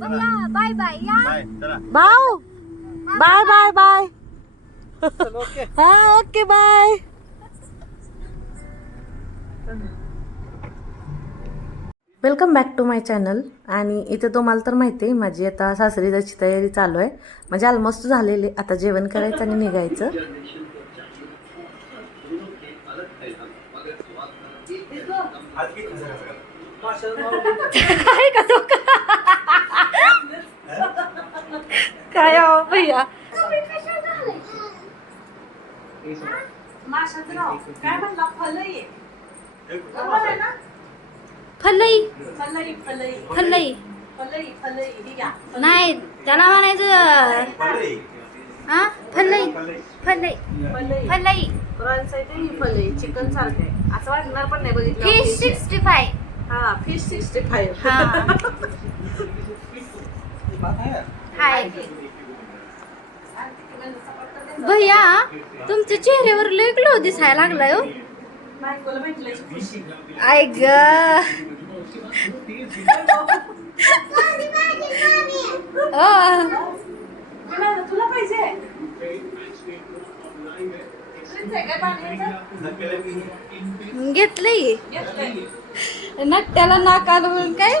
Bye bye bye चला. भाऊ bye bye bye okay हा okay bye welcome back to my channel आणि इथे तुम्हाला तर माहिती आहे माझी आता सासरी जायची तयारी चालू आहे. म्हणजे ऑलमोस्ट झालेली आता जेवण करायचं आणि निघायचं. काय का तो काय अहो भैया फलई. फलई नाही त्याला म्हणायचं हा फलई. फलई. फलई. चिकन सारखं आहे. असं वाटणार पण नाही फिश बघितलं सिक्स्टी फाय हा फिश सिक्स्टी फाईव्ह हा हाय भैया तुमच्या चेहऱ्यावर लय ग्लो दिसायला लागलाय हो. आय ग. तुला पाहिजे घेतलंय. नट्याला नाक आलं म्हणून काय?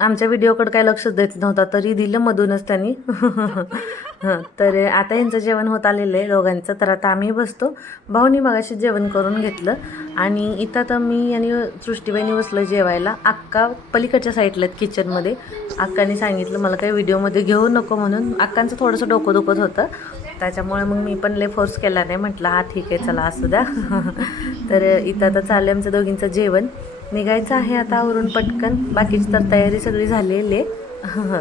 आमच्या व्हिडिओकडे काही लक्षच देत नव्हता तरी दिलं मधूनच त्यांनी. हं, तर आता यांचं जेवण होत आलेलं आहे दोघांचं तर आता आम्ही बसतो. भाऊनी मगाशी जेवण करून घेतलं. आणि इथं आता मी आणि सृष्टीबाईनी बसलो जेवायला. अक्का पलीकडच्या साईडला आहेत किचनमध्ये. अक्काने सांगितलं मला काही व्हिडिओमध्ये घेऊ नको म्हणून. अक्कांचं थोडंसं डोकं दुखत होतं. त्याच्यामुळे मग मी पण लय फोर्स केला नाही. म्हटलं हा ठीक आहे चला असू द्या. तर इथं आता चाललं आमचं दोघींचं जेवण. निघायचं आहे आता आवरून पटकन. बाकीची तर तयारी सगळी झालेली. आहे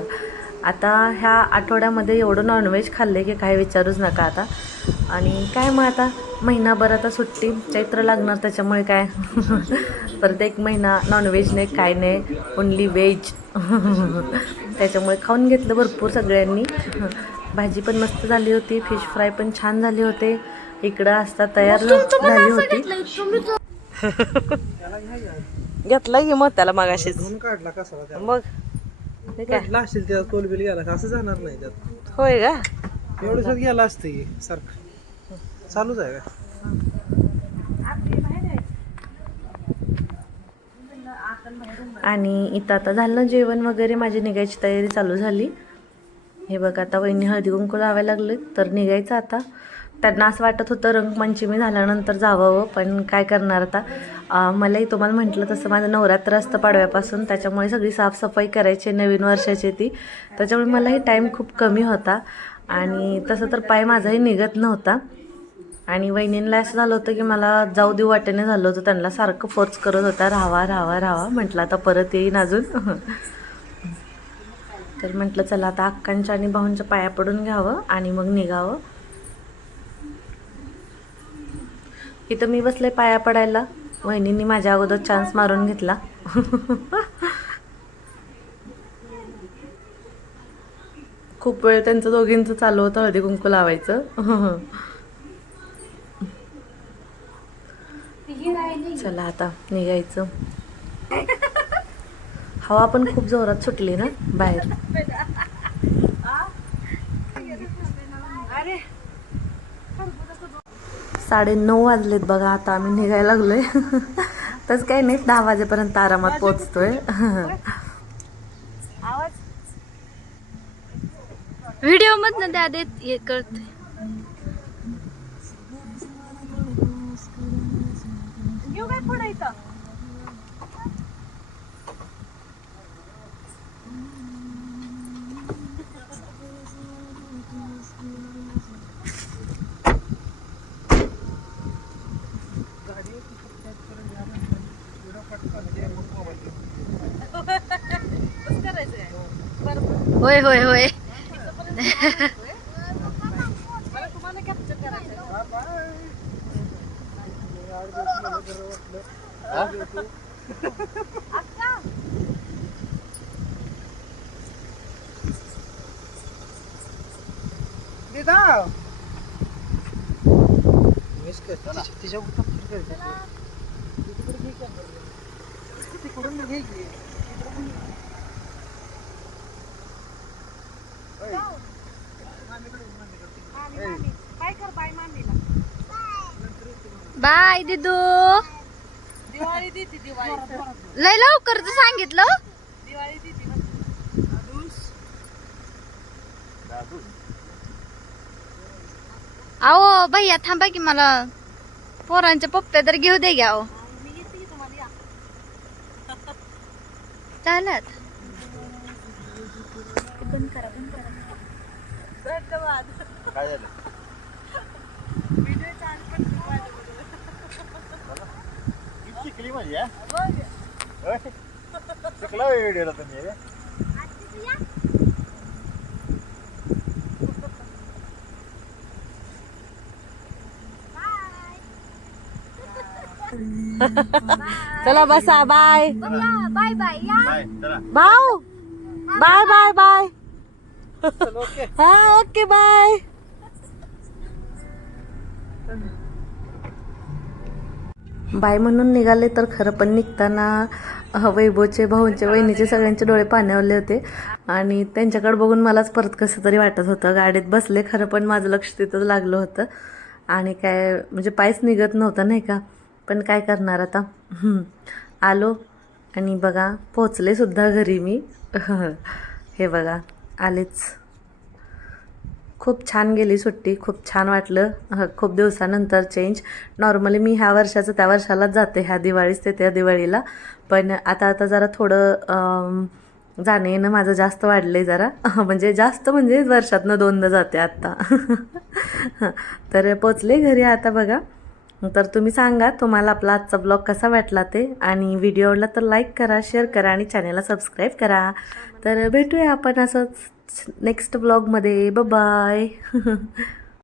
आता ह्या आठवड्यामध्ये एवढं नॉनव्हेज खाल्ले की काय विचारूच नका आता. आणि काय मग आता? महिनाभर आता सुट्टी. चैत्र लागणार त्याच्यामुळे काय? परत एक महिना नॉनव्हेज नाही काय नाही ओन्ली व्हेज त्याच्यामुळे खाऊन घेतलं भरपूर सगळ्यांनी. भाजी पण मस्त झाली होती. फिश फ्राय पण छान झाले होते. इकडं असता तयार झाली होती. घेतला की मग त्याला मगाशीच काढला कसा त्याला. मग? काढला असेल त्यात कोलबिल गेला का? असं जाणार नाही त्यात. होय का? एवढ्याच्यात गेला असतं की सारखं. चालूच आहे का? आणि इथं आता झालं जेवण वगैरे माझी निघायची तयारी चालू झाली. हे बघ आता वहिनी हळदी कुंकू लावायला लागले तर निघायचं आता. त्यांना असं वाटत होतं रंगपंचमी झाल्यानंतर जावावं पण काय करणार आता? मलाही तुम्हाला म्हटलं तसं माझं नवरात्र असतं पाडव्यापासून त्याच्यामुळे सगळी साफसफाई करायची नवीन वर्षाची ती. त्याच्यामुळे मलाही टाईम खूप कमी होता आणि तसं तर पाय माझाही निघत नव्हता. आणि वहिनींना असं झालं होतं की मला जाऊ देऊ वाटेने झालं होतं त्यांना सारखं फोर्स करत होता राहावा राहावा राहावा म्हटलं आता परत येईन अजून. तर म्हटलं चला आता अक्कांच्या आणि भाऊंच्या पाया पडून घ्यावं आणि मग निघावं. इथं मी बसले पाया पडायला. वहिनींनी माझ्या अगोदर चान्स मारून घेतला. खूप वेळ त्यांचं दोघींचं चालू होतं हळदी कुंकू लावायचं. चला आता निघायचं. हवा पण खूप जोरात सुटली ना बाहेर. साडे नऊ वाजलेत बघा आता आम्ही निघायला लागलोय. तसं काही नाही दहा वाजेपर्यंत आरामात पोचतोय व्हिडिओ मधनं त्या देत हे कळत होय होय होय. तिकडून बाय दिदू. लय लवकर तू सांगितलं. अहो भैया थांबा की मला पोरांच्या पप्प्या तर घेऊ दे घ्या अहो. चालत. बंद करा बंद करा. काय झालं किती शिकली म्हणजे? होय? शिकला व्हिडिओला तुम्ही रे? चला बसा बाय बाय बाय या बाय चला भाऊ बाय बाय बाय हा ओके बाय बाय म्हणून निघाले तर खरं पण निघताना वैभवचे भाऊंचे वहिनीचे सगळ्यांचे डोळे पाण्यावरले होते. आणि त्यांच्याकडे बघून मलाच परत कसं तरी वाटत होतं. गाडीत बसले खरं पण माझं लक्ष तिथंच लागलं होतं. आणि काय म्हणजे पायच निघत नव्हतं नाही का? पण काय करणार आता? आलो आणि बघा पोचले सुद्धा घरी मी. हे बघा आलेच. खूप छान गेली सुट्टी. खूप छान वाटलं. खूप दिवसानंतर चेंज नॉर्मली मी ह्या वर्षाचं त्या वर्षालाच जाते ह्या दिवाळीच ते त्या दिवाळीला. पण आता आता जरा थोडं जाणे जाणं येणं माझं जास्त वाढलं आहे जरा म्हणजे जास्त म्हणजे वर्षातनं दोनदा जाते आत्ता. तर पोचले घरी आता बघा. तर तुम्ही सांगा तुम्हाला आपला आजचा ब्लॉग कसा वाटला ते? आणि व्हिडिओ आवडला तर लाईक करा शेअर करा आणि चॅनलला सबस्क्राईब करा. तर भेटूया आपण असंच. नेक्स्ट ब्लॉगमध्ये बाय